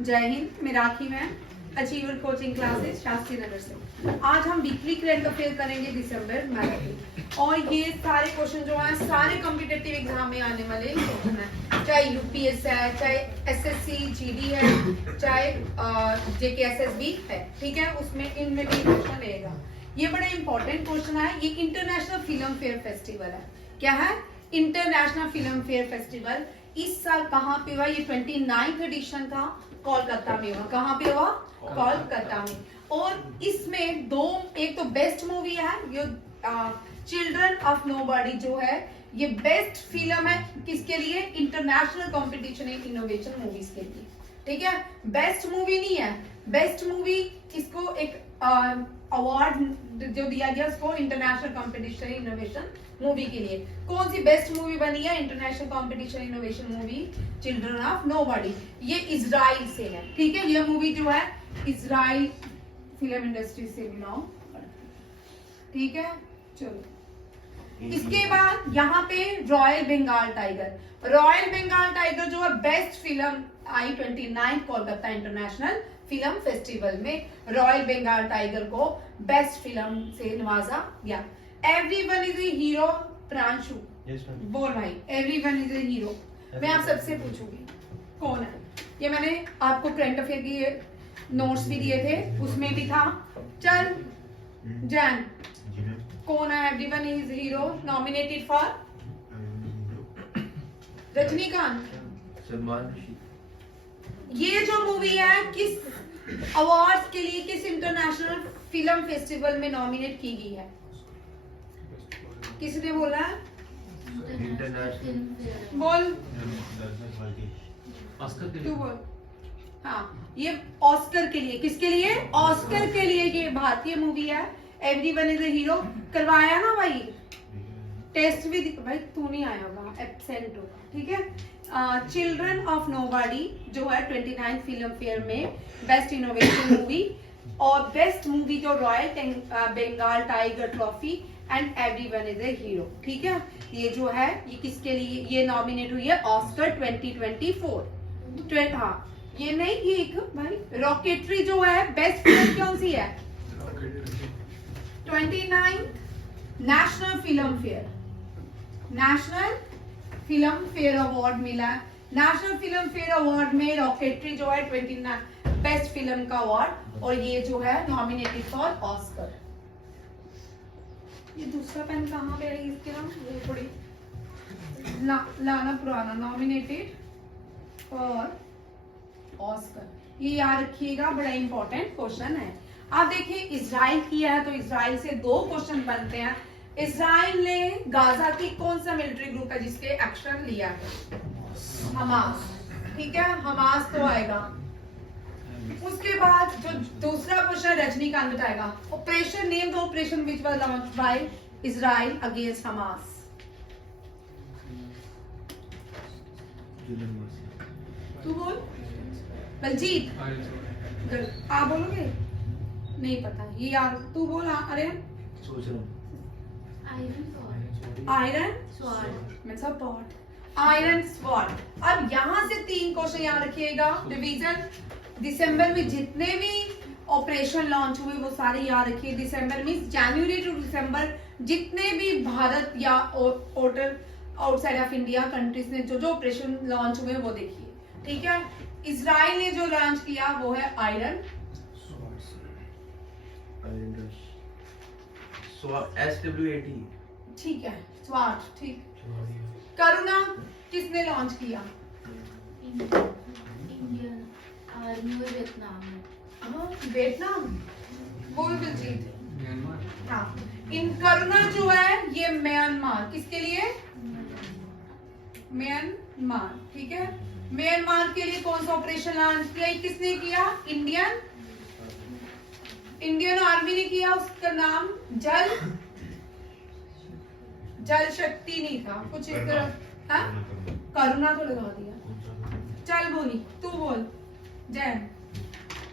जय हिंद, मैं Rakhi ma'am, achiever coaching classes Shastri Nagar से। आज हम वीकली करंट अफेयर करेंगे दिसंबर मंथ की, और ये सारे क्वेश्चन जो हैं सारे कॉम्पिटिटिव एग्जाम में आने वाले क्वेश्चन हैं, चाहे यूपीएस है, चाहे एसएससी जीडी है, चाहे जेकेएसएसबी है, ठीक है, उसमें इनमें भी क्वेश्चन रहेगा। ये बड़े इंपॉर्टेंट क्वेश्चन है। ये इंटरनेशनल फिल्म फेयर फेस्टिवल है। क्या है? International film fair festival. इस साल कहाँ पे हुआ? ये 29th एडिशन था, कोलकाता में हुआ। कहाँ पे हुआ? कोलकाता में। और इसमें दो, एक तो बेस्ट मूवी है, ये चिल्ड्रन ऑफ नोबडी जो है, ये बेस्ट फिल्म है किसके लिए? International competition in innovation movies के लिए, ठीक है। बेस्ट मूवी नहीं है, बेस्ट मूवी इसको एक अवार्ड जो दिया गया उसको इंटरनेशनल कंपटीशन इनोवेशन मूवी के लिए। कौन सी बेस्ट मूवी बनी है? International competition innovation movie children of nobody. ये इजराइल से है, ठीक है। ये मूवी जो है इजराइल फिल्म इंडस्ट्री से बिलोंग, ठीक है। चलो, इसके बाद यहाँ पे royal Bengal tiger. Royal Bengal tiger जो है बेस्ट फिल्म आई 29 कोलकाता इंटरनेशनल फिल्म फेस्टिवल में। रॉयल बंगाल टाइगर को बेस्ट फिल्म से नवाजा गया। Everyone is a hero. Pranshu बोल भाई, एवरीवन इज ए हीरो। मैं आप सबसे पूछूंगी कौन है? ये मैंने आपको करंट अफेयर की नोट्स भी दिए थे, उसमें भी था। चल जैन, कौन है everyone is hero nominated for? Rajinikanth. Salman. ये जो मूवी है किस अवार्ड के लिए, किस इंटरनेशनल फिल्म फेस्टिवल में नॉमिनेट की गई है? किसने बोला है? इंटरनेशनल बोल, ऑस्कर के तू लिए। बोल। हाँ, ये ऑस्कर के लिए। किसके लिए? ऑस्कर के लिए। ये भारतीय मूवी है, एवरीवन इज ए हीरो। करवाया ना भाई, टेस्ट भी भाई तू नहीं आया होगा, एब्सेंट होगा, ठीक है। चिल्ड्रन ऑफ नोबडी जो है 29th फिल्म फेयर में बेस्ट इनोवेशन मूवी, और बेस्ट मूवी जो royal Bengal tiger trophy and everyone is a hero, ठीक है। ये जो है ये किसके लिए ये नॉमिनेट हुई है? ऑस्कर 2024। हाँ, ये नहीं, ये एक भाई रॉकेटरी जो है बेस्ट फिल्म कौन सी है? 29th national film fair, national film fair award मिला है। नेशनल फिल्म फेयर अवार्ड में रॉकेटरी जो है 29 बेस्ट फिल्म का अवार्ड, और ये जो है नॉमिनेटेड फॉर ऑस्कर। ये दूसरा पेन कहाँ पे है इसके नाम? वो थोड़ी लाना पुराना। नॉमिनेटेड फॉर ऑस्कर, ये याद रखिएगा, बड़ा इंपॉर्टेंट क्वेश्चन है। आप देखिए, इजराइल किया है तो इजराइल से दो क्वेश्चन बनते हैं। इजराइल ने गाजा की कौन सा मिलिट्री ग्रुप है जिसके एक्शन लिया है? हमास, ठीक है, हमास तो आएगा। उसके बाद जो दूसरा क्वेश्चन रजनीकांत बताएगा, operation name the operation which was launched by Israel against Hamas. तू बोल बलजीत। आप बोलोगे? नहीं पता ये यार, तू बोल। अरे सोच रहा हूँ। आयरन स्वॉर्ड, मैं सब पॉट, आयरन स्वॉर्ड। अब यहाँ से तीन क्वेश्चन याद रखिएगा, रिवीजन। दिसंबर में जितने भी ऑपरेशन लॉन्च हुए वो सारे याद रखिए। दिसंबर मींस जनवरी टू दिसंबर, जितने भी भारत या आउटसाइड ऑफ इंडिया कंट्रीज ने जो जो ऑपरेशन लॉन्च हुए वो देखिए, ठीक है। इजराइल ने जो लॉन्च किया वो है आयरन SWAT, ठीक है, स्वाट, ठीक। करुणा किसने लॉन्च किया? इंडियन आर्मी और वियतनाम। हाँ, वियतनाम। बोल बलजीत। म्यांमार। हाँ, इन करुणा जो है ये म्यांमार, किसके लिए? म्यांमार, ठीक है। म्यांमार के लिए कौन सा ऑपरेशन लॉन्च किया? किसने किया? इंडियन आर्मी ने किया। उसका नाम जल शक्ति नहीं था, कुछ इस तरह। हाँ, करुणा तो लगा दिया। चल बोली, तू बोल जैन।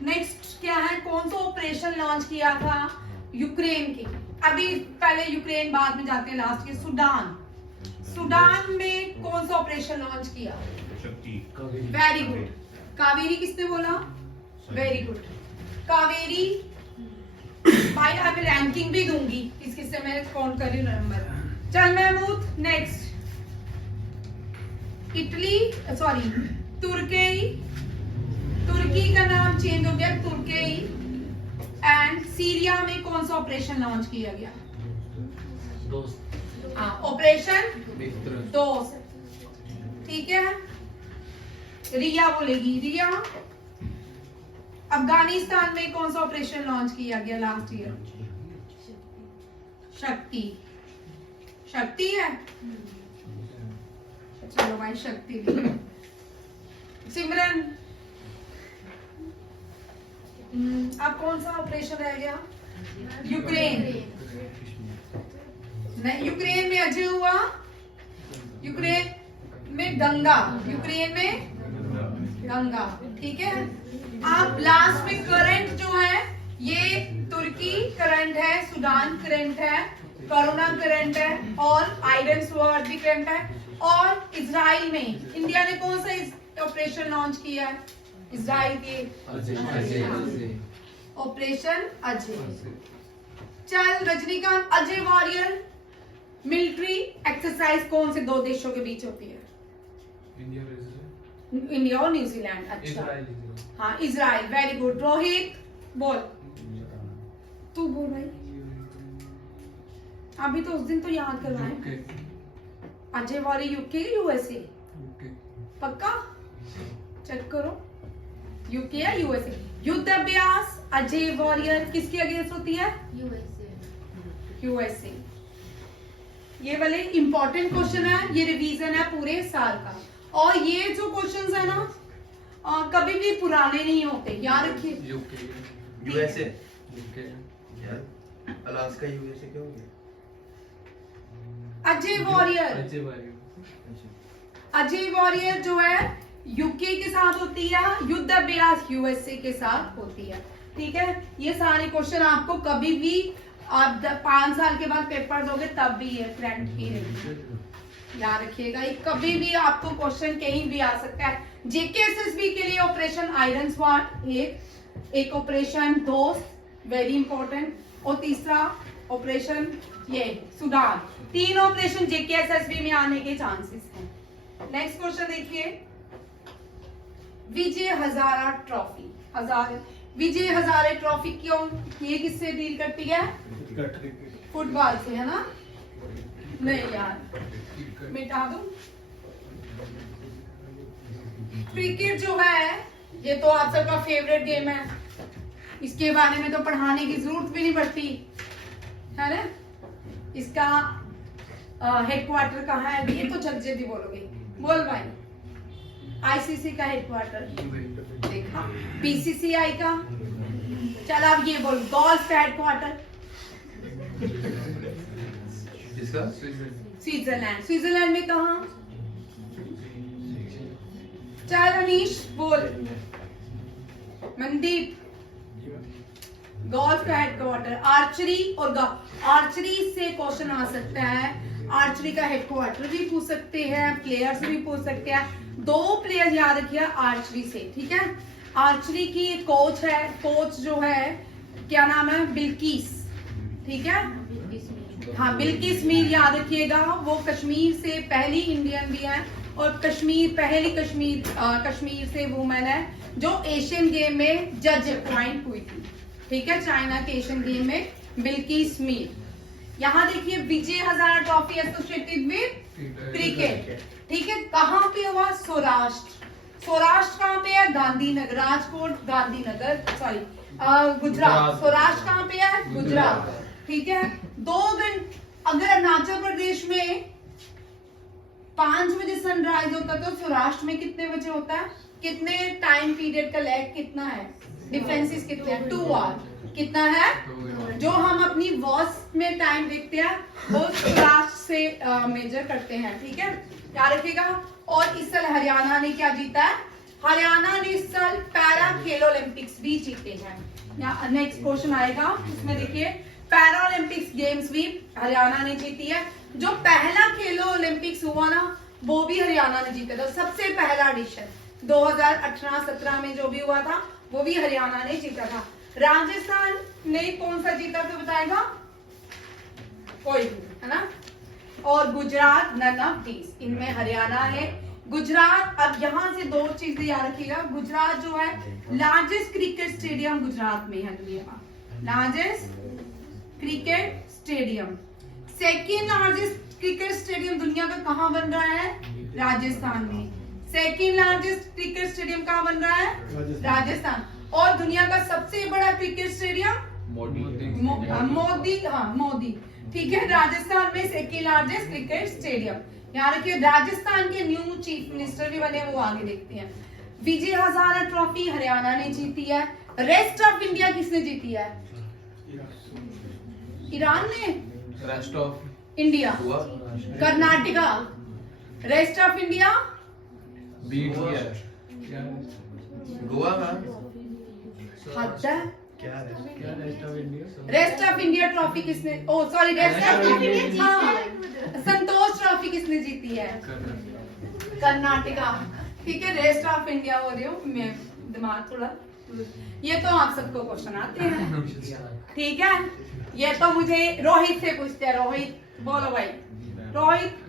नेक्स्ट क्या है? कौन सा ऑपरेशन लॉन्च किया था? यूक्रेन की। अभी पहले यूक्रेन, बाद में जाते हैं लास्ट के सूडान। सूडान में कौन सा ऑपरेशन लॉन्च किया? वेरी गुड, कावेरी किसने बोला? Very good Kaveri. भाई आप रैंकिंग भी दूंगी किस किस से मैं काउंट कर रही हूँ नंबर। चल महमूद नेक्स्ट। इटली सॉरी तुर्की, तुर्की का नाम चेंज हो गया तुर्की। एंड सीरिया में कौन सा ऑपरेशन लॉन्च किया गया? हाँ ऑपरेशन दोस्त। ठीक है रिया बोलेगी। रिया अफगानिस्तान में कौन सा ऑपरेशन लॉन्च किया गया लास्ट ईयर? शक्ति। शक्ति है चलो भाई शक्ति भी। सिमरन अब कौन सा ऑपरेशन रह गया? यूक्रेन। नहीं यूक्रेन में अजय हुआ। यूक्रेन में गंगा। यूक्रेन में गंगा। ठीक है आप लास्ट में करंट जो है ये तुर्की करंट है, सूडान करंट है, कोरोना करंट है और आयरन स्वॉर्ड भी करंट है। और इजराइल में इंडिया ने कौन सा ऑपरेशन लॉन्च किया है? इजराइल के ऑपरेशन अजय। चल Rajinikanth Ajay warrior military exercise कौन से दो देशों के बीच होती है? इंडिया और न्यूजीलैंड। अच्छा हाँ इजराइल। Very good. रोहित बोल। तू बोल भाई। अभी तो उस दिन तो याद करवाए। Ajay warrior UK USA? पक्का चेक करो यूके या यूएसए। युद्ध अभ्यास अजय वॉरियर किसके अगेंस्ट होती है? यूएसए। ये वाले इंपॉर्टेंट क्वेश्चन है, ये रिवीजन है पूरे साल का। और ये जो क्वेश्चंस है ना कभी भी पुराने नहीं होते, याद रखिए। यूएसए यार अलास्का यूएसए क्या हो गया? अजय वॉरियर। अजय वॉरियर जो है यूके के साथ होती है, युद्ध अभ्यास यूएसए के साथ होती है। ठीक है ये सारे क्वेश्चन आपको कभी भी आप 5 साल के बाद पेपर दोगे तब भी ये करंट ही रहेगी, याद रखिएगा। ये कभी भी आपको क्वेश्चन कहीं भी आ सकता है। जेकेएसएसबी के लिए ऑपरेशन आयरन स्वॉर्ड एक ऑपरेशन दोस्त वेरी इंपॉर्टेंट, और तीसरा ऑपरेशन ये सूडान। 3 ऑपरेशन जेकेएसएसबी में आने के चांसेस हैं। नेक्स्ट क्वेश्चन देखिए, विजय हजारा ट्रॉफी। विजय हजारे ट्रॉफी क्यों, ये किससे डील करती है? फुटबॉल से, है ना? नहीं यार मिटा दूं। क्रिकेट जो है ये तो आप सबका फेवरेट गेम है, इसके बारे में तो पढ़ाने की जरूरत भी नहीं पड़ती, है ना? इसका हेडक्वार्टर कहाँ है? ये तो जल्दी बोलोगे, बोल भाई। आईसीसी का हेडक्वार्टर देखा, बीसीसीआई का। चल अब ये बोल, गोल्फ का हेडक्वार्टर किसका? स्विट्जरलैंड। स्विट्जरलैंड में कहाँ? चल अनीश बोल। मनदीप, गोल्फ का हेडक्वार्टर। आर्चरी और आर्चरी से क्वेश्चन आ सकता है, आर्चरी का हेडक्वार्टर भी पूछ सकते हैं, प्लेयर्स भी पूछ सकते हैं। 2 प्लेयर याद रखिए आर्चरी से, ठीक है? आर्चरी की कोच है, कोच जो है क्या नाम है? बिल्किस, ठीक है? हाँ बिल्किस मीर याद रखिएगा, वो कश्मीर से पहली इंडियन भी है और पहली कश्मीर से वुमेन है जो एशियन गेम में जज अपॉइंट हुई थी, ठीक है? चाइना के एशियन गेम में बिल्किस मीर। यहाँ देखिए विजय हजारा ट्रॉफी एसोसिएटेड विद क्रिकेट, ठीक है? कहाँ पे हुआ? सौराष्ट्र। सौराष्ट्र कहाँ पे है? गांधीनगर, राजकोट गांधीनगर, सॉरी गुजरात। सौराष्ट्र कहाँ पे है? गुजरात, ठीक है? 2 घंटे अगर अरुणाचल प्रदेश में 5 बजे सनराइज होता तो सौराष्ट्र में कितने बजे होता है? कितने टाइम पीरियड का लैग कितना है? डिफरेंसेस कितने हैं? 2 आवर कितना है? जो हम अपनी वॉच में टाइम देखते हैं वो सौराष्ट्र से मेजर करते हैं, ठीक है? याद रखिएगा। और इस साल हरियाणा ने क्या जीता है? हरियाणा ने इस साल पैरा खेल ओलंपिक्स भी जीते हैं। नेक्स्ट क्वेश्चन आएगा उसमें देखिए, पैरा ओलंपिक्स गेम्स भी हरियाणा ने जीती है। जो पहला खेलो ओलंपिक्स हुआ ना वो भी हरियाणा ने जीता था, सबसे पहला एडिशन, 2018-17 में जो भी हुआ था वो भी हरियाणा ने जीता था। राजस्थान ने कौन सा जीता तो बताएगा? कोई भी, है ना? और गुजरात नन ऑफ दीज। इनमें हरियाणा है, गुजरात। अब यहाँ से दो चीजें याद रखिएगा। गुजरात जो है लार्जेस्ट क्रिकेट स्टेडियम गुजरात में है दुनिया का, largest cricket stadium. Second largest cricket stadium दुनिया का कहाँ बन रहा है? राजस्थान में। सेकेंड लार्जेस्ट क्रिकेट स्टेडियम कहाँ बन रहा है? राजस्थान। और दुनिया का सबसे बड़ा क्रिकेट स्टेडियम मोदी, ठीक है, राजस्थान में सेकेंड लार्जेस्ट क्रिकेट स्टेडियम। यहाँ रखिए, राजस्थान के न्यू चीफ मिनिस्टर भी बने, वो आगे देखते हैं। विजय हजारा ट्रॉफी हरियाणा ने जीती है। रेस्ट ऑफ इंडिया किसने जीती है? ईरान ने। Rest of India, Goa Karnataka. Rest of India beat किया गोवा का हद है। क्या रेस्ट ऑफ इंडिया ट्रॉफी किसने, oh sorry, rest of India, Santosh trophy किसने जीती है? कर्नाटका। ठीक है, रेस्ट ऑफ इंडिया हो रही हूँ मैं, दिमाग थोड़ा, ये तो आप सबको क्वेश्चन आते हैं, ठीक है। ये तो मुझे रोहित से पूछते हैं। रोहित बोलो भाई, रोहित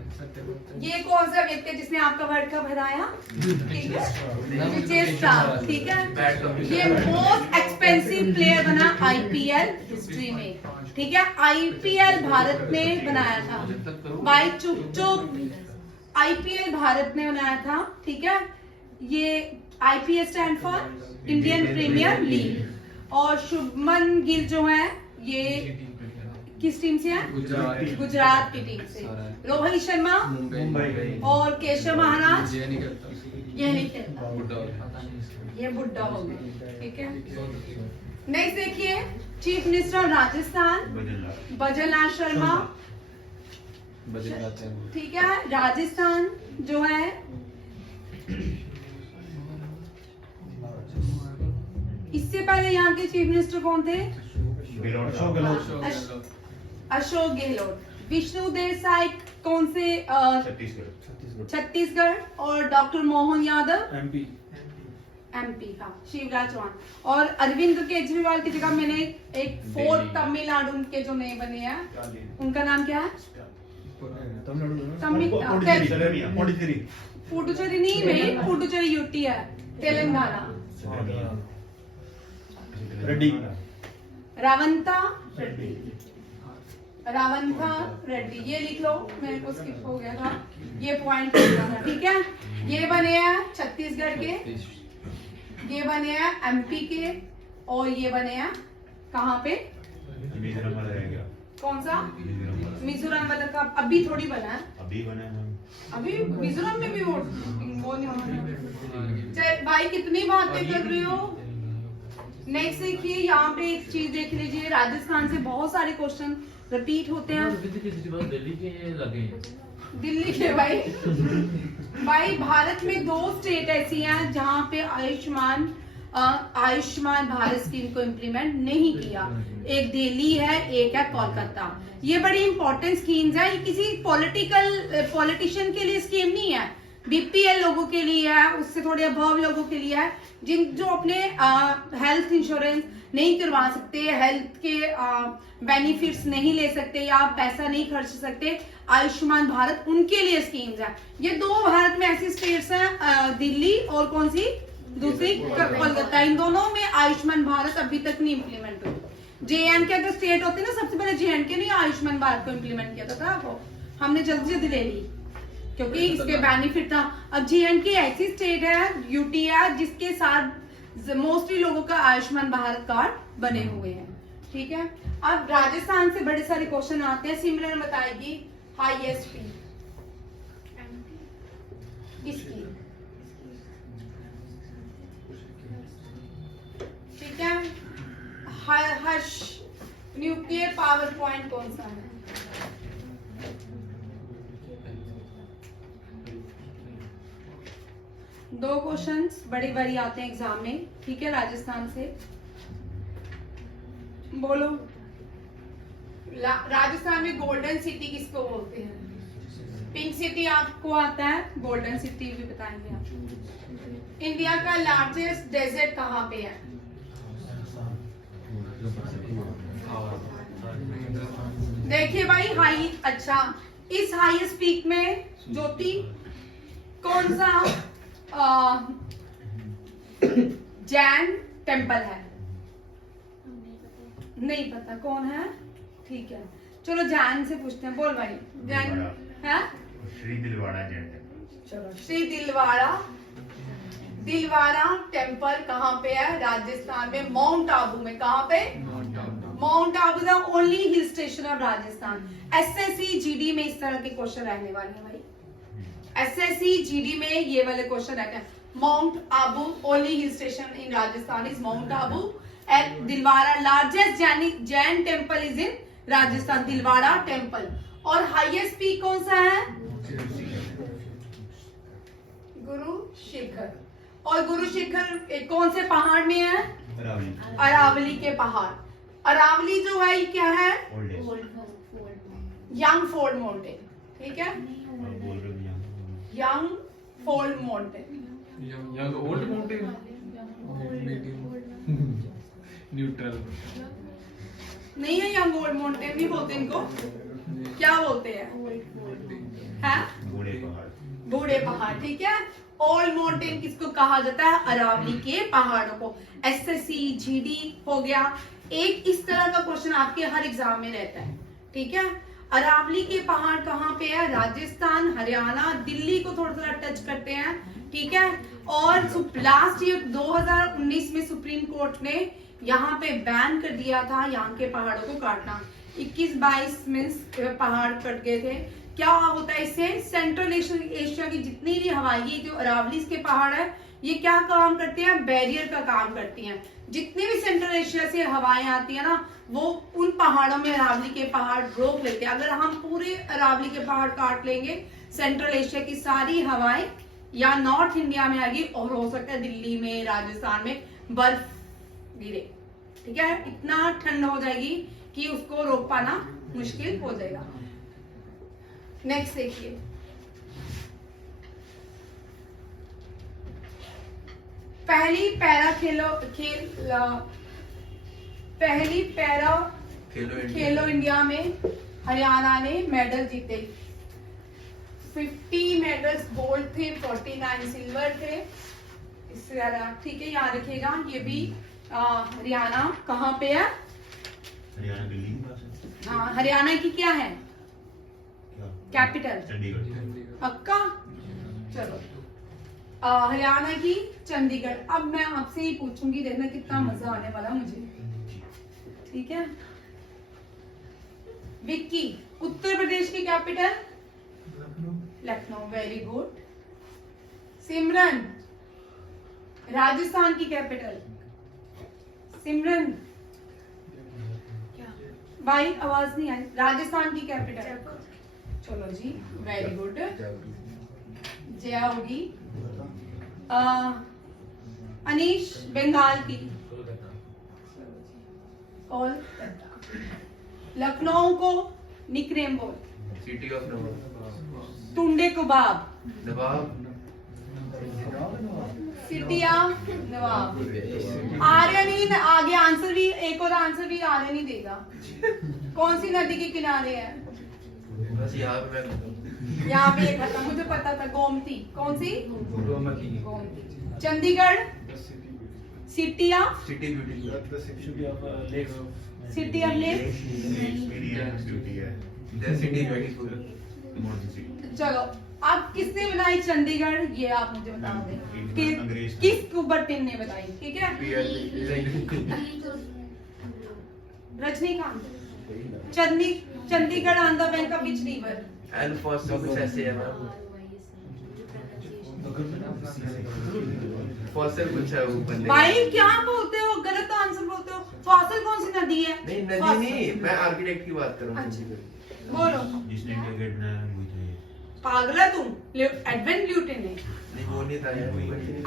ये कौन सा व्यक्ति है जिसने आपका वर्ल्ड कप हराया? ठीक है, विजेता, ठीक है। ये मोस्ट एक्सपेंसिव प्लेयर बना आईपीएल हिस्ट्री में, ठीक है। आईपीएल भारत ने बनाया था भाई, चुप चुप, आईपीएल भारत ने बनाया था, ठीक है। ये IPL stand for Indian premier league. और शुभमन गिल जो है ये किस टीम से है? गुजरात की टीम से। रोहित शर्मा मुंबई और केशव महाराज ये नहीं करता, ये नहीं खेलता, बुड्ढा ये बुड्ढा हो गया, ठीक है। नेक्स्ट देखिए, chief minister of Rajasthan Bhajanlal Sharma, budget लाते हैं। ठीक है। राजस्थान जो है इससे पहले यहाँ के चीफ मिनिस्टर कौन थे? अशोक गहलोत। विष्णु देसाई कौन से? छत्तीसगढ़। और डॉक्टर मोहन यादव एमपी का। शिवराज चौहान। और अरविंद केजरीवाल की जगह मैंने एक फोर्थ तमिलनाडु के जो नए बने हैं उनका नाम क्या है? पुडुचेरी नहीं भाई, पुडुचेरी यूटी है, तेलंगाना। रेड्डी रावंता रेड्डी, ये लिख लो, मेरे को स्किप हो गया था, ये पॉइंट था, ठीक है। ये बने हैं छत्तीसगढ़ के, ये बने हैं एमपी के, और ये बने हैं कहाँ पे? कौन सा? मिजोरम वाला का अभी थोड़ी बना है, अभी मिजोरम में भी वो नहीं होना। चल भाई, कितनी बातें कर रहे हो। नेक्स्ट देखिए, यहाँ पे एक चीज देख लीजिए, राजस्थान से बहुत सारे क्वेश्चन रिपीट होते हैं। दिल्ली के भाई भाई भारत में दो स्टेट ऐसी हैं जहाँ पे आयुष्मान भारत स्कीम को इम्प्लीमेंट नहीं किया। एक दिल्ली है, एक है कोलकाता। ये बड़ी इंपॉर्टेंट स्कीम्स है, ये किसी पॉलिटिशियन के लिए स्कीम नहीं है, बीपीएल लोगों के लिए है, उससे थोड़े अबव लोगों के लिए है, जो अपने हेल्थ इंश्योरेंस नहीं करवा सकते, हेल्थ के बेनिफिट्स नहीं ले सकते या पैसा नहीं खर्च सकते। आयुष्मान भारत उनके लिए स्कीम्स है। ये दो भारत में ऐसी स्टेट्स हैं, दिल्ली और कौन सी दूसरी? कोलकाता। इन दोनों में आयुष्मान भारत अभी तक नहीं इम्प्लीमेंट हुई। जेएनके अगर स्टेट होती ना, सबसे पहले जेएनके ने आयुष्मान भारत को इम्प्लीमेंट किया था, वो हमने जल्दी जल्दी ले ली क्योंकि इसके बेनिफिट था। अब जेएनके ऐसी स्टेट है, यूटी है, जिसके साथ मोस्टली लोगों का आयुष्मान भारत कार्ड बने हुए हैं, ठीक है। अब राजस्थान से बड़े सारे क्वेश्चन आते हैं। सिमरन बताएगी हाईएस्ट फी किसकी, ठीक है। हर्ष, न्यूक्लियर पावर पॉइंट कौन सा है? दो क्वेश्चंस बड़ी बड़ी आते हैं एग्जाम में, ठीक है। राजस्थान से बोलो, राजस्थान में गोल्डन सिटी किसको बोलते हैं? पिंक सिटी आपको आता है, गोल्डन सिटी भी बताएंगे आप। इंडिया का लार्जेस्ट डेजर्ट कहाँ पे है? देखिए भाई हाई, अच्छा इस हाईएस्ट पीक में ज्योति कौन सा जैन टेम्पल है? नहीं पता कौन है, ठीक है चलो जैन से पूछते हैं। बोल भाई जैन है? श्री दिलवाड़ा जैन टेम्पल। चलो श्री दिलवाड़ा टेम्पल कहाँ पे है? राजस्थान में, माउंट आबू में। कहाँ पे? Mount Abu the only hill station of Rajasthan. SSC GD में इस तरह के क्वेश्चन रहने वाले हैं भाई। एसएससी जीडी में ये वाले क्वेश्चन रहते हैं। Mount Abu only hill station in Rajasthan is Mount Abu at Dilwara. Largest Jain temple is in Rajasthan, Dilwara temple. और हाईएस्ट पीक कौन सा है? गुरु शिखर। और गुरु शिखर कौन से पहाड़ में है? अरावली के पहाड़। अरावली जो है ये क्या है? यंग फोल्ड माउंटेन, ठीक है, young fold mountain. young old mountain, neutral नहीं है यंग ओल्ड माउंटेन भी बोलते हैं इनको, क्या बोलते हैं? हैं? बूढ़े पहाड़। बूढ़े पहाड़, ठीक है। ओल्ड माउंटेन किसको कहा जाता है? अरावली के पहाड़ों को। एसएससी जीडी हो गया। एक इस तरह का क्वेश्चन आपके हर एग्जाम में रहता है, ठीक है। अरावली के पहाड़ कहाँ पे है? राजस्थान, हरियाणा, दिल्ली को थोड़ा थोड़ा टच करते हैं, ठीक है। और लास्ट ईयर 2019 में सुप्रीम कोर्ट ने यहाँ पे बैन कर दिया था यहाँ के पहाड़ों को काटना। 21-22 मीन्स पहाड़ कट गए थे। क्या होता है इससे? सेंट्रल एशिया की जितनी भी हवाई जो अरावली के पहाड़ है ये क्या काम करते हैं? बैरियर का काम करती हैं। जितनी भी सेंट्रल एशिया से हवाएं आती है ना वो उन पहाड़ों में अरावली के पहाड़ रोक लेते हैं। अगर हम पूरे अरावली के पहाड़ काट लेंगे सेंट्रल एशिया की सारी हवाएं या नॉर्थ इंडिया में आएगी और हो सकता है दिल्ली में, राजस्थान में बर्फ गिरे, ठीक है। इतना ठंड हो जाएगी कि उसको रोक पाना मुश्किल हो जाएगा। नेक्स्ट देखिए, पहली पैरा खेलो इंडिया में हरियाणा ने मेडल जीते। 50 मेडल्स गोल्ड थे, 49 सिल्वर थे, इससे ज्यादा, ठीक है। याद रखिएगा ये भी हरियाणा कहाँ पे है? हरियाणा दिल्ली के पास है। हाँ, हरियाणा की क्या है कैपिटल? चंडीगढ़। पक्का? चलो हरियाणा की चंडीगढ़। अब मैं आपसे ही पूछूंगी, देखना कितना मजा आने वाला मुझे, ठीक है। विक्की, उत्तर प्रदेश की capital? Lucknow. Very good. Simran, Rajasthan की कैपिटल? सिमरन भाई आवाज नहीं आई। राजस्थान की कैपिटल? चलो जी, वेरी गुड। जया होगी। अनीश, बंगाल की? कोलकाता। लखनऊ को निकनेम बोल। City of nawab. Tunde kebab? Nawab. City of nawab. Arya नहीं, आगे आंसर भी, एक और आंसर भी आर्य नहीं देगा। कौन सी नदी के किनारे है? बस यहाँ पे यहाँ पे एक था, मुझे पता था, गोमती। कौन सी? Gomti. Gomti. Chandigarh city of? City beauty. City of lake? City है। The city beautiful. चलो अब किसने बनाई चंडीगढ़ ये आप मुझे बता दें कि किस कुबरटिन ने बनाई, ठीक है। Rajinikanth. Chandigarh on the bank of which river? अल्फॉस कुछ ऐसे है मैम। फॉसिल कुछ है वो बंदे। भाई क्या बोलते हो, गलत आंसर बोलते हो। फॉसिल कौन सी नदी है? नहीं नदी नहीं, मैं आर्किटेक्ट की बात कर रहा हूँ। अच्छा बोलो। जिसने इंडिया गेट बनाया वो थे। पागल है तुम, एडवेंट ल्यूटन ने। नहीं वो नहीं था यार।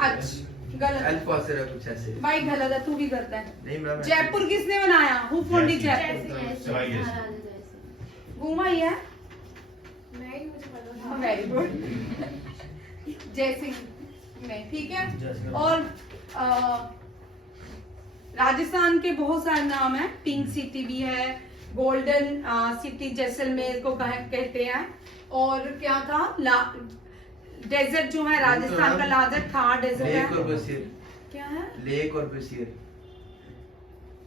अच्छा गलत। अल्फॉस है कुछ ऐसे। भाई गलत है, तू भी गलत है। नहीं मैम। जयपुर किसने बनाया? Who founded Jaipur? सवाई जैसे। घूमा ही है। Very good. जयसिंह में, ठीक है। और राजस्थान के बहुत सारे नाम है, पिंक सिटी भी है, गोल्डन सिटी जैसलमेर को कहते हैं। और क्या था, डेजर्ट जो है राजस्थान का लार्जेस्ट थार डेजर्ट लेक और है, बसीर, क्या है, लेक और बसीर,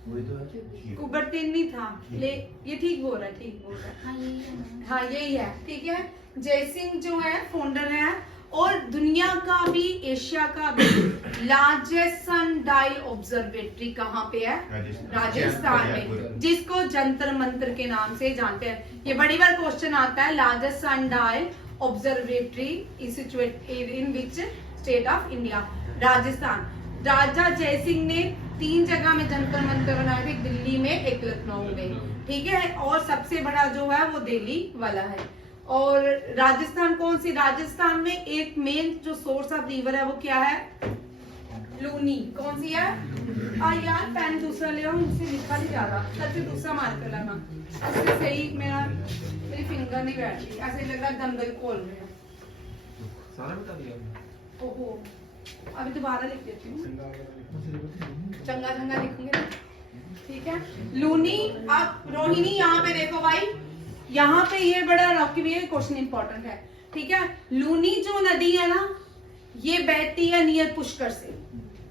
वही तो है। कुबरतेन नहीं था, ले ये ठीक बोल रहा है, ठीक बोल रहा है। हाँ यही है ना। हाँ यही है, ठीक है। जयसिंह जो है फाउंडर है, और दुनिया का भी, एशिया का भी लार्जेस्ट सनडायल ऑब्जर्वेटरी कहाँ पे है, राजस्थान में, जिसको जंतर मंतर के नाम से जानते हैं। ये बड़ी बार क्वेश्चन आता है, largest sundial observatory is situated in which state of India, Rajasthan. Raja Jaisingh ने 3 जगह में जंतर मंतर बनाए थे, दिल्ली में, एक लखनऊ में, ठीक है। और सबसे बड़ा जो है वो दिल्ली वाला है। और राजस्थान कौन सी, राजस्थान में एक मेन जो सोर्स ऑफ रिवर है वो क्या है, लूनी। कौन सी है, यार पेन दूसरा ले आओ, मुझसे लिखा नहीं जा रहा, कल से दूसरा मार्कर लाना। ऐसे सही मेरी फिंगर नहीं बैठ रही, ऐसे लग रहा है दंगल खोल रहे हैं। सारा बता दिया। ओहो, अभी दोबारा लिख देती हूँ, चंगा चंगा लिखूंगे ना, ठीक है। लूनी। अब रोहिणी यहाँ पे देखो भाई, यहाँ पे ये बड़ा रॉकी भी क्वेश्चन इंपॉर्टेंट है, ठीक है। लूनी जो नदी है ना, ये बहती है नियर पुष्कर से।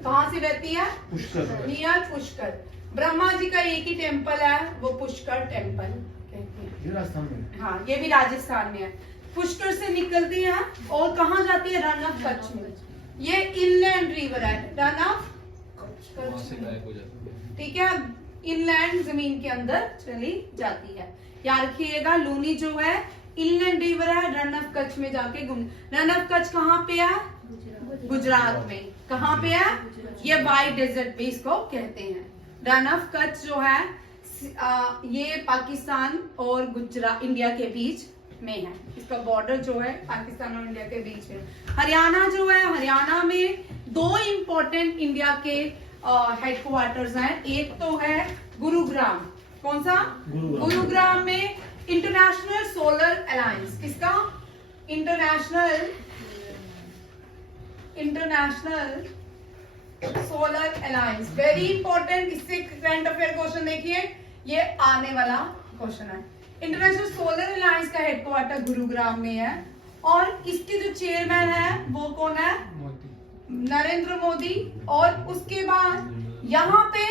कहाँ से बहती है, पुष्कर, नियर पुष्कर। ब्रह्मा जी का एक ही टेम्पल है, वो पुष्कर टेम्पल कहते हैं। ये राजस्थान में, हाँ ये भी राजस्थान में है। पुष्कर से निकलती है और कहाँ जाती है, रन ऑफ कच्छ में। ये इनलैंड रिवर है, रन ऑफ कच्छ, ठीक है। इनलैंड जमीन के अंदर चली जाती है, याद रखिएगा। लूनी जो है इनलैंड रिवर है, रन ऑफ कच्छ में जाके रन ऑफ कच्छ कहाँ पे है, गुजरात में। कहाँ पे है, ये वाइट डेजर्ट भी इसको कहते हैं। रन ऑफ कच्छ जो है ये पाकिस्तान और गुजरात, इंडिया के बीच में है। इसका बॉर्डर जो है पाकिस्तान और इंडिया के बीच में। हरियाणा जो है, हरियाणा में 2 इंपॉर्टेंट इंडिया के हेडक्वार्टर्स हैं। एक तो है गुरुग्राम, कौन सा, गुरुग्राम में इंटरनेशनल सोलर अलायंस, किसका, international solar alliance, very important. इससे करंट अफेयर क्वेश्चन देखिए, ये आने वाला क्वेश्चन है। इंटरनेशनल सोलर अलायंस का हेडक्वार्टर गुरुग्राम में है, और इसके जो चेयरमैन है वो कौन है, नरेंद्र मोदी। और उसके बाद यहाँ पे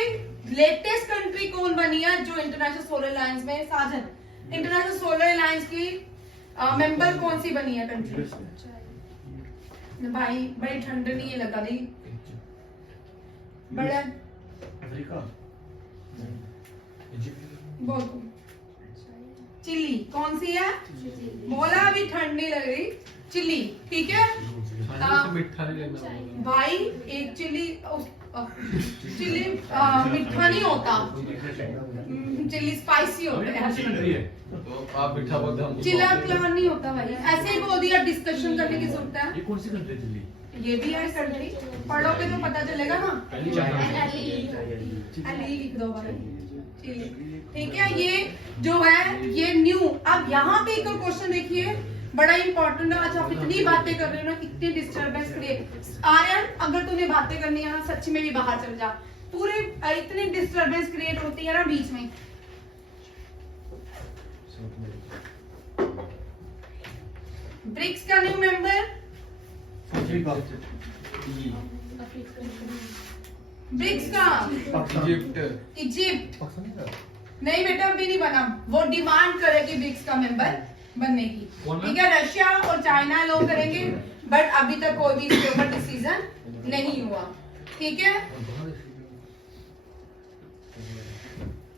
लेटेस्ट कंट्री कौन बनी है जो इंटरनेशनल सोलर अलायंस में, साजन, इंटरनेशनल सोलर अलायंस की मेंबर कौन सी बनी है कंट्री, भाई बड़ी ठंड नहीं है लगा रही, बड़ा अफ्रीका, बोलो, चिली। कौन सी है, बोला अभी ठंड नहीं लग रही, चिली, ठीक है। भाई एक चिली मीठा नहीं होता, चिली स्पाइसी होता है, तो आप मीठा बोलते हम चिला क्लान नहीं होता भाई, ऐसे ही बोल दिया, डिस्कशन करने की जरूरत है। ये कौन सी कंट्री है दिल्ली? ये भी है कंट्री, पढ़ोगे तो पता चलेगा ना। चाहिए। अली लिख दो भाई, ठीक है। ये जो है ये न्यू। अब यहाँ पे एक और क्वेश्चन देखिए, बड़ा इंपॉर्टेंट है। आज आप इतनी बातें कर रहे हो ना, इतनी डिस्टर्बेंस क्रिएट। आर्यन अगर तुम्हें बातें करनी है ना, सच में भी बाहर चल जा, पूरे इतनी डिस्टर्बेंस क्रिएट होती है ना बीच में। ब्रिक्स का न्यू मेंबर, अफ्रीका, ब्रिक्स का इजिप्ट, इजिप्ट पाकिस्तान का, नहीं बेटा अभी नहीं बना, वो डिमांड करेगी ब्रिक्स का मेंबर बनने की, ठीक है। रशिया और चाइना लोग करेंगे, बट अभी तक कोई भी इसके ऊपर डिसीजन नहीं हुआ, ठीक है।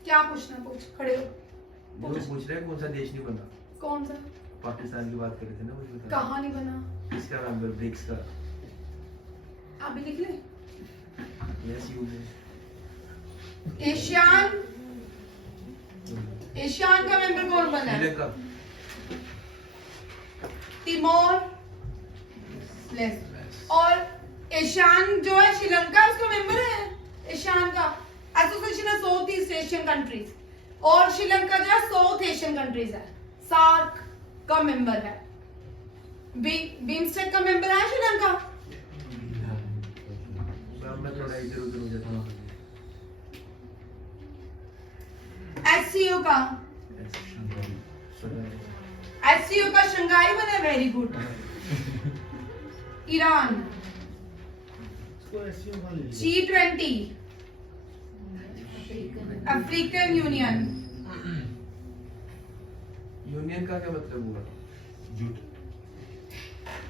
क्या पूछना, पूछ, खड़े हो। वो पूछ रहे हैं कौन सा देश नहीं बना, कौन सा, पाकिस्तान की बात कर रहे थे ना, वही बता। कहाँ नहीं बना, इसका मेंबर ब्रिक्स का, अभी लिख ले। यस यू में एशियान, एशियान का मेंबर कौन बना है, श्रीलंका, तिमोर लेस्ट। और एशियान जो है श्रीलंका उसका मेंबर है, एशियान का association of South East Asian countries, और श्रीलंका जो है साउथ एशियन कंट्रीज है, सार्क का मेंबर है, बिम्स्टेक का मेंबर है श्रीलंका? मैं थोड़ा इधर उधर हो जाता हूँ। एससीओ का शंघाई बना, very good. Iran, G20, African union, union का क्या मतलब हुआ? जूट।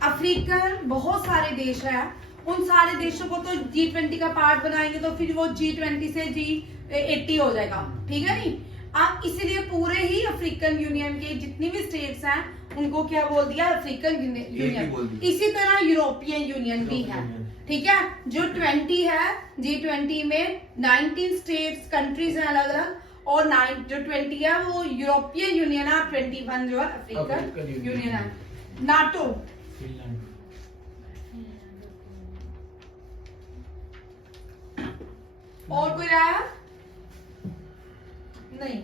अफ्रीकन बहुत सारे देश है, उन सारे देशों को तो G20 का पार्ट बनाएंगे तो फिर वो G20 से G80 हो जाएगा, ठीक है नहीं? आप इसीलिए पूरे ही अफ्रीकन यूनियन के जितनी भी स्टेट्स हैं उनको क्या बोल दिया? अफ्रीकन बोल यूनियन। दिया। इसी तरह यूरोपियन यूनियन भी है, ठीक है? जो 20 है, G20 में 19 स्टेट्स कंट्रीज हैं अलग अलग, और 9 जो 20 है वो यूरोपियन यूनियन है, 21 जो है अफ्रीकन अफ्रीकन यूनियन यूनियन है। नाटो, और कोई रहा है? नहीं।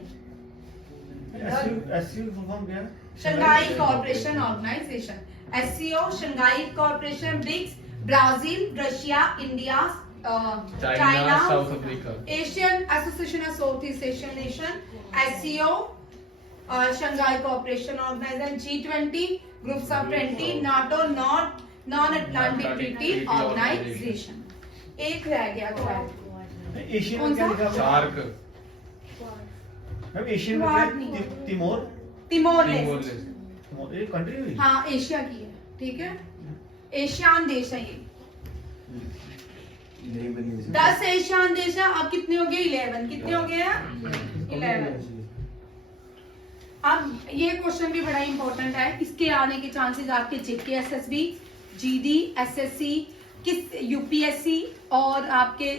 एससीओ फुल फॉर्म क्या है? Shanghai Corporation Organisation, SCO, Shanghai Corporation, BRICS, Brazil, Russia, India, China, South Africa. Asian Association of South East Asian Nation, SCO, Shanghai Corporation Organisation, G20, groups of 20, NATO, non Atlantic Treaty Organisation. एक रह गया तो है Asian कौन में क्या सा? लिखा हुआ है? शार्क। मैम एशियन में क्वाड क्या? नहीं। Timor. Timor Timor Leste, Leste. ये कंट्री हुई? हाँ एशिया की है, ठीक है? एशियान देश है ये। नहीं बनी है। 10 एशियान देश है, अब कितने हो गए? 11। कितने हो गए हैं? 11। अब ये क्वेश्चन भी बड़ा इंपॉर्टेंट है, इसके आने के चांसेस आपके जेके एसएसबी, जीडी, एसएससी, किस यूपीएससी और आपके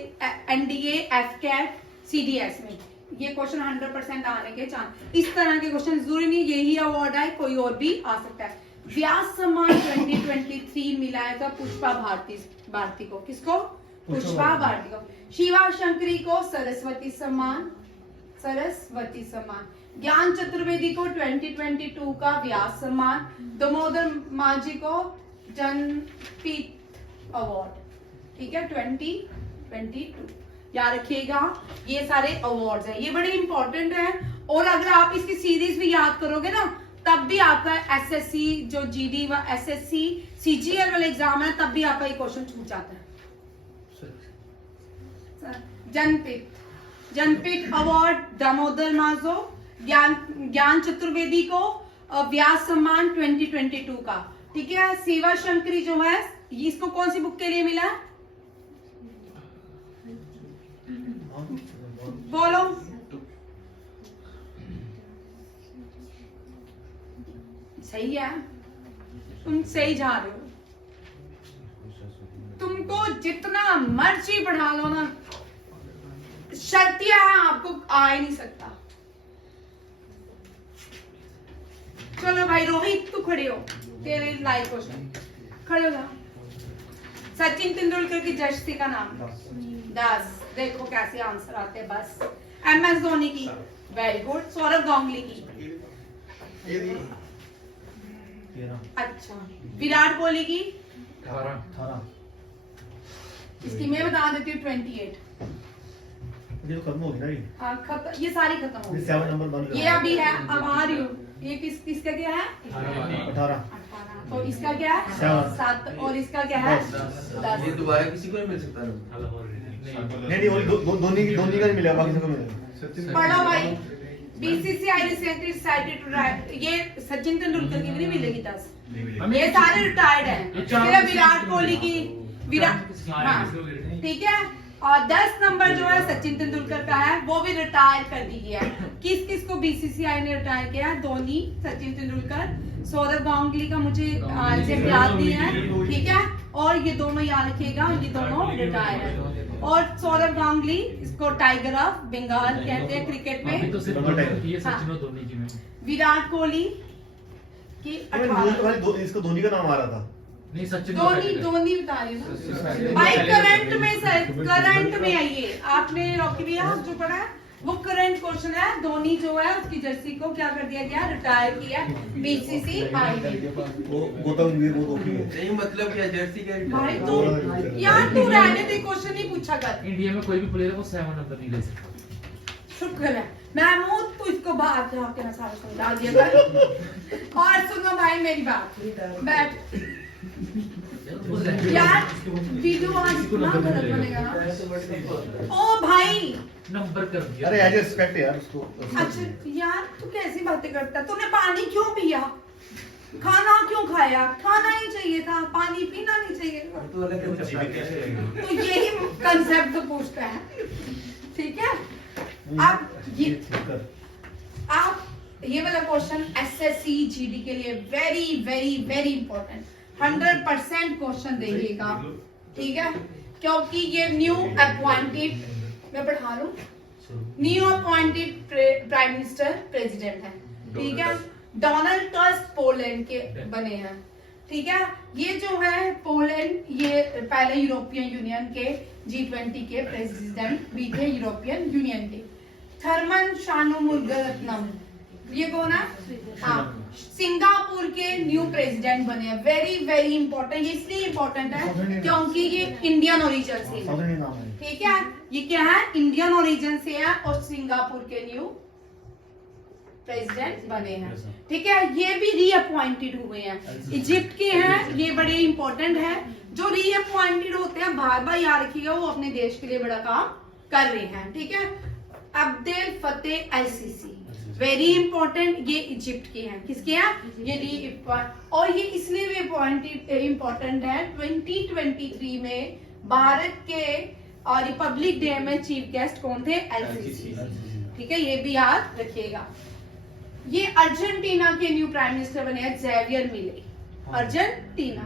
एनडीए, एफकैट, सीडीएस में ये क्वेश्चन 100% आने के चांस। इस तरह के क्वेश्चन जरूरी नहीं यही अवार्ड है, कोई और भी आ सकता है। व्यास सम्मान 2023 मिला है पुष्पा भारती को। किसको? पुष्पा भारती को। शिवा शंकरी को सरस्वती सम्मान, ज्ञान चतुर्वेदी को 2022 का व्यास सम्मान, दामोदर माझी को जनपीठ अवार्ड, ठीक है, 2022। याद रखिएगा ये सारे अवार्ड्स हैं, ये बड़े इंपॉर्टेंट हैं। और अगर आप इसकी सीरीज भी याद करोगे ना तब भी आपका एसएससी जो जीडी व एसएससी सीजीएल वाले एग्जाम है तब भी आपका ये क्वेश्चन छूट जाता है। जनपीठ अवार्ड दामोदर माझो, ज्ञान चतुर्वेदी को व्यास सम्मान 2022 का, ठीक है। शिवा शंकरी जो है इसको कौन सी बुक के लिए मिला है? बोलो। सही है, तुम सही जा रहे हो। तुमको जितना मर्जी पढ़ा लो ना, शर्तिया है आपको आ ही नहीं सकता। चलो भाई रोहित तू खड़े हो, तेरे लाइव क्वेश्चन खड़े हो जा। सचिन तेंदुलकर की जर्सी का नाम? 10। देखो कैसे आंसर आते हैं बस। MS धोनी की? Very good. सौरव गांगुली की? 13। अच्छा। विराट कोहली की? 18। इसकी मैं बता देती हूँ 28। ये तो खत्म हो गई ना ये। ये सारी खत्म हो ये गई। 7 नंबर बन ये अभी है, अब आ रही हूँ। ये किसका क्या है? 18। तो इसका क्या है? 7। और इसका क्या है? 10। ये दोबारा किसी को नहीं मिल सकता ना? नहीं वो धोनी का नहीं मिलेगा, बाकी सबको मिलेगा। पढ़ो भाई। BCCI recently decided to write, ये सचिन तेंदुलकर की भी नहीं मिलेगी 10। ये सारे रिटायर्ड हैं। सिर्फ विराट कोहली की हाँ ठीक है। और 10 नंबर जो है सचिन तेंदुलकर का है, वो भी रिटायर कर दी गया है। किस किस को BCCI ने रिटायर किया है? धोनी, सचिन तेंदुलकर, सौरव गांगुली का मुझे एग्जैक्ट याद नहीं है, ठीक है। और ये दोनों याद रखिएगा, ये दोनों रिटायर है। और सौरव गांगुली इसको टाइगर ऑफ बंगाल कहते हैं क्रिकेट में। तो सिर्फ ये सचिन और धोनी की में। विराट कोहली की 18। इसको धोनी का नाम आ रहा था। नहीं सचिन धोनी बता रही हूँ भाई। करंट में है ये। आपने रॉकी भैया जो पढ़ा है वो करंट क्वेश्चन है। धोनी जो है उसकी जर्सी को क्या कर दिया गया, रिटायर किया बीसीसीआई ने। वो गौतम गंभीर वो धोखी है। नहीं मतलब क्या जर्सी क्या भाई तू यार तू रहने दे, क्वेश्चन नहीं पूछा कर। इंडिया में कोई भी प्लेयर वो 7 नंबर नहीं ले सकता। शुक्र है महमूद, तू इसको बाहर जाके ना सारा सुन डाल दिया कर। और सुनो भाई मेरी बात, बैठ यार, वीडियो आज इतना गलत बनेगा ना। ओ भाई नंबर कर दिया। अरे एज रिस्पेक्ट यार उसको। अच्छा यार तू कैसी बातें करता है? तूने पानी क्यों पिया, खाना क्यों खाया? खाना ही चाहिए था, पानी पीना नहीं चाहिए। तो अलग तो यही कंसेप्ट तो पूछता है, ठीक है। अब ये वाला क्वेश्चन एसएससी जीडी के लिए very very very important, 100% question देखिएगा, ठीक है, क्योंकि ये न्यू अपॉइंटेड, मैं पढ़ा लूं, new appointed prime minister president है, ठीक है। डोनाल्ड टस्क पोलैंड के बने हैं, ठीक है। ये जो है पोलैंड, ये पहले यूरोपियन यूनियन के G20 के प्रेसिडेंट भी थे, यूरोपियन यूनियन के। थर्मन शानुमुरगरत्नम, ये कौन है? हाँ, सिंगापुर के न्यू प्रेसिडेंट बने हैं। वेरी वेरी इंपॉर्टेंट, ये इसलिए इंपॉर्टेंट है क्योंकि ये इंडियन ओरिजिन से है, ठीक है। ये क्या है, इंडियन ओरिजिन से है और सिंगापुर के न्यू प्रेसिडेंट बने हैं, ठीक है। ये भी रीअपॉइंटेड हुए हैं, इजिप्ट के हैं, ये बड़े इंपॉर्टेंट है। जो रीअपॉइंटेड होते हैं बार बार याद रखिएगा, वो अपने देश के लिए बड़ा काम कर रहे हैं, ठीक है। अब्देल फतेह अल सीसी, वेरी इंपॉर्टेंट, ये इजिप्ट के हैं। किसके हैं? ये और ये इसलिए भी इंपॉर्टेंट है, 2023 में भारत के रिपब्लिक डे में चीफ गेस्ट कौन थे? एल सीसी, ठीक है, ये भी याद रखिएगा। ये अर्जेंटीना के न्यू प्राइम मिनिस्टर बने हैं, जेवियर मिले, अर्जेंटीना।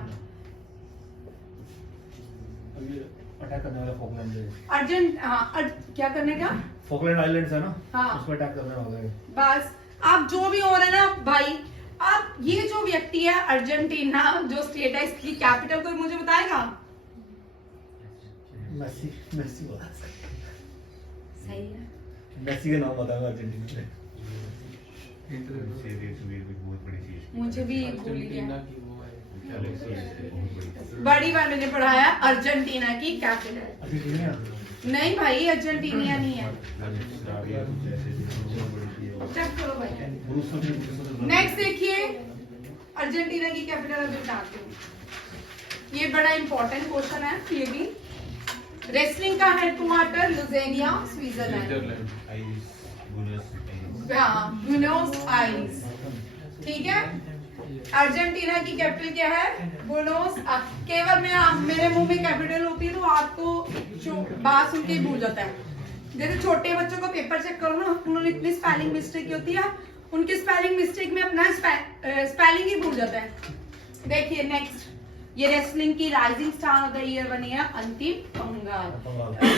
अटैक करने वाला क्या करने का? फॉकलैंड आइलैंड्स है ना, हाँ। उस पर अटैक करने वाला है। बस अब जो भी हो रहा है ना भाई, अब ये जो व्यक्ति है अर्जेंटीना जो स्टेट है, इसकी कैपिटल कोई मुझे बताएगा? मेसी, मेसी वाला सही है, मेसी का नाम बताऊंगा अर्जेंटीना से। बहुत बड़ी चीज, मुझे भी भूल गया। बहुत बड़ी बार मैंने पढ़ाया अर्जेंटीना की कैपिटल। अर्जेंटीना नहीं भाई, अर्जेंटीना नहीं है। चेक करो भाई। नेक्स्ट देखिए, अर्जेंटीना की कैपिटल अभी बताती हूँ। ये बड़ा इंपॉर्टेंट क्वेश्चन है, ये भी। रेसलिंग का हेडक्वार्टर लुज़ेनिया, स्विट्जरलैंड, ब्यूनोस आयर्स, ठीक है। अर्जेंटीना की कैपिटल क्या है? बुनोस। केवल मेरे मुंह में कैपिटल होती है तो आपको बात सुन के ही भूल जाता है। जैसे छोटे बच्चों को पेपर चेक करो ना, उन्होंने इतनी स्पेलिंग मिस्टेक होती है, उनकी स्पेलिंग मिस्टेक में अपना स्पेलिंग ही भूल जाता है। देखिए नेक्स्ट, ये रेसलिंग की rising star of the year बनी है अंतिम पंगाल।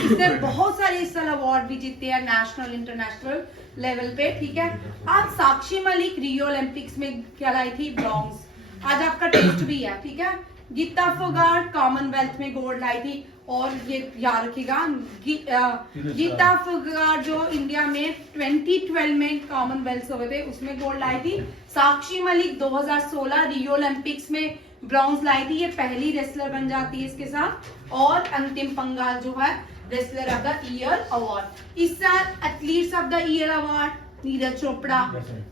इसने बहुत सारे इस साल अवार्ड भी जीते हैं नेशनल इंटरनेशनल लेवल पे, ठीक है। आज साक्षी मलिक रियो ओलंपिक्स में क्या लाई थी? ब्रॉन्ज। आज आपका टेस्ट भी है, ठीक है। गीता फोगाट कॉमनवेल्थ में गोल्ड लाई थी, और ये याद रखिएगा गीता फोगाट जो इंडिया में 2012 में कॉमनवेल्थ हुए थे उसमें गोल्ड लाई थी। साक्षी मलिक 2016 रियो ओलंपिक्स में ब्रॉन्ज लाई थी, ये पहली रेसलर बन जाती है इसके साथ। और अंतिम पंगाल जो है wrestler of the year award. इस साल athletes of the year award Neeraj Chopra,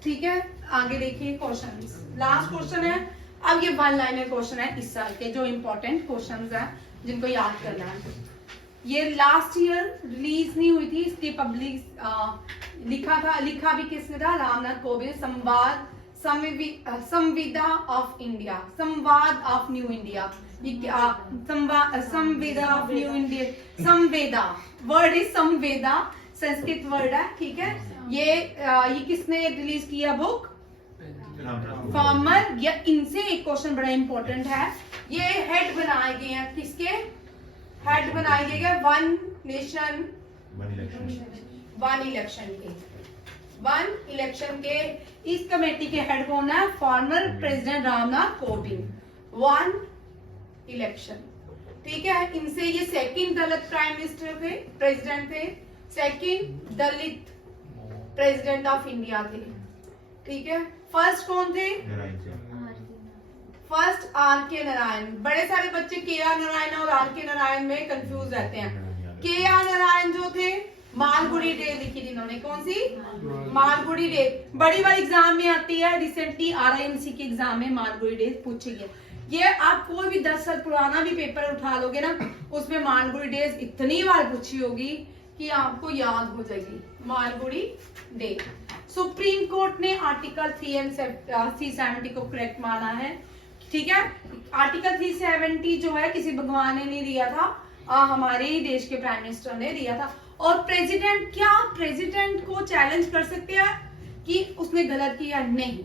ठीक है। आगे देखिए क्वेश्चन, लास्ट क्वेश्चन है। अब ये वन लाइनर क्वेश्चन है इस साल के, जो इंपॉर्टेंट क्वेश्चंस हैं जिनको याद करना है। ये लास्ट ईयर रिलीज नहीं हुई थी, इसकी पब्लिक लिखा भी किसने था? रामनाथ कोविंद। संविदा ऑफ इंडिया, संवाद ऑफ न्यू इंडिया, संविदा ऑफ न्यू इंडिया, संवेदा वर्ड इज संवेदा, संस्कृत वर्ड है, ठीक है। ये किसने रिलीज किया बुक? फार्मर। या इनसे एक क्वेश्चन बड़ा इंपॉर्टेंट है, ये हेड बनाए गए हैं, किसके हेड बनाए गए? वन नेशन वन इलेक्शन के। इस कमेटी के हेड कौन है? Former president Ramnath Kovind. One election, ठीक है। इनसे ये सेकंड दलित प्राइम मिनिस्टर थे, प्रेसिडेंट थे, second Dalit president of India थे, ठीक है। फर्स्ट कौन थे? फर्स्ट आर के नारायण। बड़े सारे बच्चे के आर नारायण और आर के नारायण में कंफ्यूज रहते हैं। के आर नारायण जो थे, मालगुडी डेज लिखी थी इन्होंने। कौन सी? मालगुडी डेज। बड़ी बार एग्जाम में आती है, रिसेंटली RIMC के एग्जाम में मालगुडी डेज पूछी गई। ये आप कोई भी 10 साल पुराना भी पेपर उठा लोगे ना, उसमें मालगुडी डेज इतनी बार पूछी होगी कि आपको याद हो जाएगी। मालगुडी डे। सुप्रीम कोर्ट ने आर्टिकल 3 and 370 को करेक्ट माना है, ठीक है। आर्टिकल 370 जो है किसी भगवान ने नहीं दिया था, हमारे ही देश के प्राइम मिनिस्टर ने दिया था। और प्रेसिडेंट, क्या प्रेसिडेंट को चैलेंज कर सकते हैं कि उसने गलत किया? नहीं,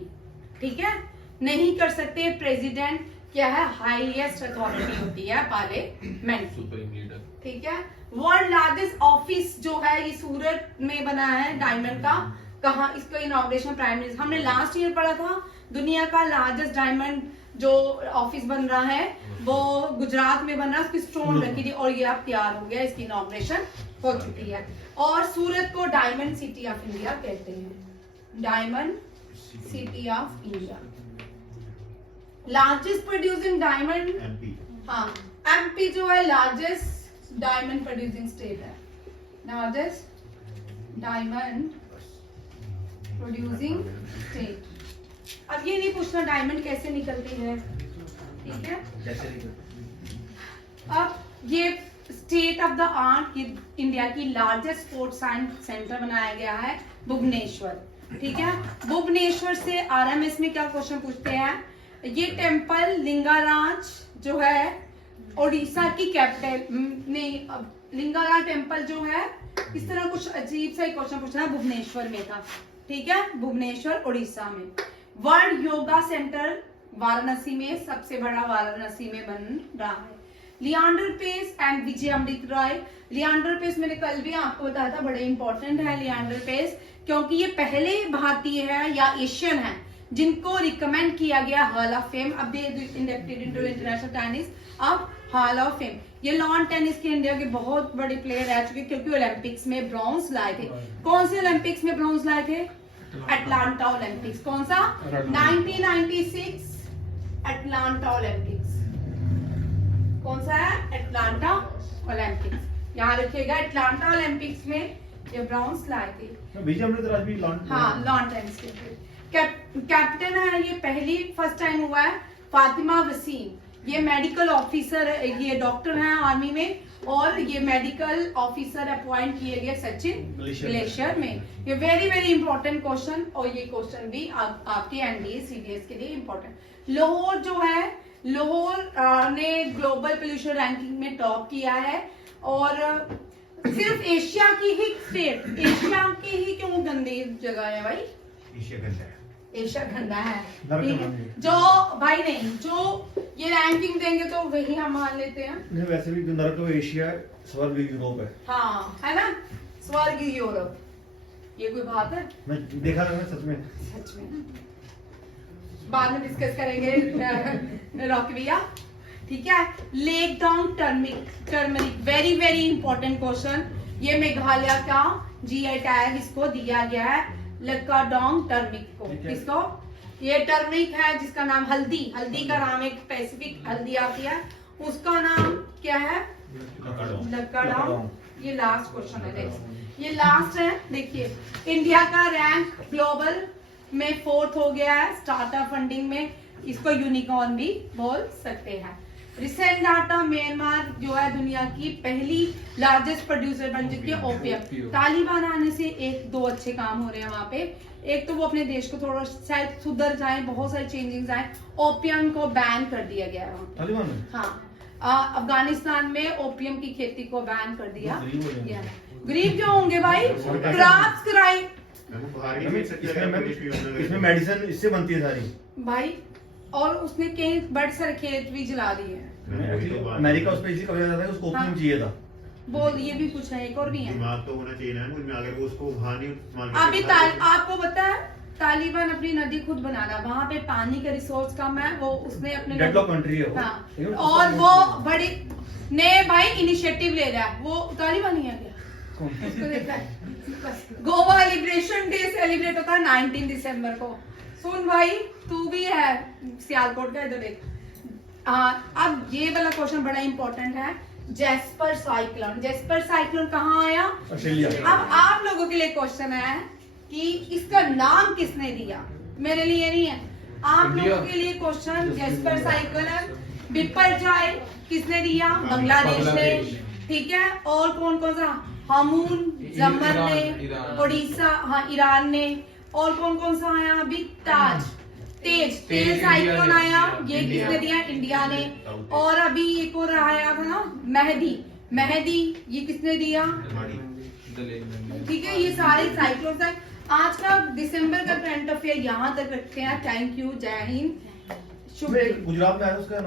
ठीक है, नहीं कर सकते। प्रेसिडेंट क्या है? हाईएस्ट अथॉरिटी होती है पार्लियामेंट, सुप्रीम लीडर, ठीक है। वर्ल्ड लार्जेस्ट ऑफिस जो है ये सूरत में बना है, डायमंड का। कहा इसका इनॉग्रेशन प्राइम मिनिस्टर, हमने लास्ट ईयर पढ़ा था, दुनिया का लार्जेस्ट डायमंड जो ऑफिस बन रहा है वो गुजरात में बन रहा है, उसकी स्टोन रखी थी और ये अब तैयार हो गया, इसकी इनॉग्रेशन हो चुकी है। और सूरत को डायमंड सिटी ऑफ इंडिया कहते हैं, diamond city of India. Largest producing diamond, MP। हाँ, MP जो है लार्जेस्ट डायमंड प्रोड्यूसिंग स्टेट है, लार्जेस्ट डायमंड प्रोड्यूसिंग स्टेट। अब ये नहीं पूछना डायमंड कैसे निकलती है, ठीक है। अब ये स्टेट ऑफ द आर्ट, ये इंडिया की लार्जेस्ट स्पोर्ट्स साइंस सेंटर बनाया गया है भुवनेश्वर, ठीक है। भुवनेश्वर से RMS में क्या क्वेश्चन पूछते हैं? ये टेम्पल लिंगाराज जो है ओडिशा की कैपिटल नहीं, लिंगाराज टेम्पल जो है, इस तरह कुछ अजीब सा क्वेश्चन पूछना है, भुवनेश्वर में था, ठीक है, भुवनेश्वर उड़ीसा में। वर्ल्ड योगा सेंटर वाराणसी में, सबसे बड़ा वाराणसी में बन रहा है। Leander Paes and Vijay Amritraj. लियांडर पेस मैंने कल भी आपको बताया था, बड़े इंपॉर्टेंट है लियांडर पेस, क्योंकि ये पहले भारतीय है या एशियन है जिनको रिकमेंड किया गया हॉल ऑफ फेम। अब दे इंडक्टेड इनटू इंटरनेशनल टेनिस, अब हॉल ऑफ फेम। ये लॉन टेनिस के इंडिया के बहुत बड़े प्लेयर रह चुके, क्योंकि ओलंपिक्स में ब्रॉन्ज लाए थे। कौन से ओलंपिक्स में ब्रॉन्ज लाए थे? Atlanta Olympics. कौन सा? 1996 अटलांटा ओलंपिक्स। कौन सा है? Atlanta Olympics. यहाँ रखिएगा, अटलांटा ओलंपिक्स में ये ब्रॉन्ज लाए थे। विजय अमृत भी लॉन, हाँ, लॉन टेनिस के कैप्टन है। ये पहली फर्स्ट टाइम हुआ है। फातिमा वसीम, ये मेडिकल ऑफिसर, ये डॉक्टर हैं आर्मी में, और ये मेडिकल ऑफिसर अपॉइंट किए गए सचिन ग्लेशियर में। ये वेरी वेरी इंपॉर्टेंट क्वेश्चन, और ये क्वेश्चन भी आपके NDA CDS के लिए इंपॉर्टेंट। लाहौर जो है, लाहौर ने ग्लोबल पोल्यूशन रैंकिंग में टॉप किया है, और सिर्फ एशिया की ही स्टेट, एशिया की ही क्यों गंदी जगह है भाई? एशिया गंदा है, एशिया गंदा है, नरक ठीक है। है। जो भाई नहीं, जो ये रैंकिंग देंगे तो वही हम मान लेते हैं। वैसे भी नरक तो एशिया, स्वर्ग यूरोप है। हाँ, है ना, स्वर्ग यूरोप, ये कोई बात है? मैं देखा था सच में, सच में ना? बाद में डिस्कस करेंगे रॉकविया, ठीक है। Lake down turmeric, very very important question. ये मेघालय का GI टैग इसको दिया गया है, लक्काडोंग टर्मरिक को। किसको? ये टर्मरिक है जिसका नाम हल्दी, हल्दी का नाम एक स्पेसिफिक हल्दी आती है, उसका नाम क्या है? लक्काडोंग। ये लास्ट क्वेश्चन है, देखिए ये लास्ट है। देखिए इंडिया का रैंक ग्लोबल में 4th हो गया है स्टार्टअप फंडिंग में, इसको यूनिकॉर्न भी बोल सकते हैं। रिसेंट डाटा, म्यांमार जो है दुनिया की पहली लार्जेस्ट प्रोड्यूसर बन चुकी है ओपियम। तालिबान आने से 1-2 अच्छे काम हो रहे हैं वहाँ पे। एक तो वो अपने देश को थोड़ा शायद सुधर जाए, बहुत सारे चेंजिंग्स आए। ओपियम को बैन कर दिया गया है वहाँ तालिबान में? हाँ, अफगानिस्तान में ओपियम की खेती को बैन कर दिया गया। गरीब क्यों होंगे भाई? क्रॉप्स कराई इसमें मेडिसिन इससे बनती है सारी भाई, और उसने कई बड़े सारे खेत भी जला दिए हैं। अमेरिका उस पे इसी कब्जा था, उसको ओपियम चाहिए था। बोल, ये भी कुछ है, एक और भी है। दिमाग तो होना चाहिए ना मुझ में, अगर वो उसको वहाँ नहीं अभी आपको पता है तालिबान अपनी नदी खुद बना रहा, वहाँ पे पानी का रिसोर्स कम है, वो उसने अपने डेडलॉक कंट्री है वो। हाँ, और वो बड़ी ने भाई इनिशिएटिव ले रहा है, वो तालिबान ही आ गया। उसको देखा है। गोवा लिबरेशन डे सेलिब्रेट होता है 19 दिसंबर को। सुन भाई, तू भी है सियालकोट का, इधर देख। अब ये वाला क्वेश्चन बड़ा इंपॉर्टेंट है। जैस्पर साइक्लोन, जैस्पर साइक्लोन कहाँ आया? ऑस्ट्रेलिया। अब आप लोगों के लिए क्वेश्चन है कि इसका नाम किसने दिया, मेरे लिए नहीं है, आप लोगों के लिए क्वेश्चन। जैस्पर साइक्लोन बिपरजॉय किसने दिया? बांग्लादेश ने, ठीक है। और कौन कौन सा? हमून जमर ने, ईरान। ओडिशा, हाँ ईरान ने। और कौन कौन सा आया अभी? तेज तेज साइक्लोन इंडिया ने, आया, ये इंडिया। किसने दिया? इंडिया ने। और अभी एक और आया था ना, मेहदी, ये किसने दिया? ठीक है, ये सारे साइक्लोन है। आज का दिसंबर का करंट अफेयर यहाँ तक रखते हैं। थैंक यू, जय हिंद, शुभ दिन। गुजरात में आया उसका नाम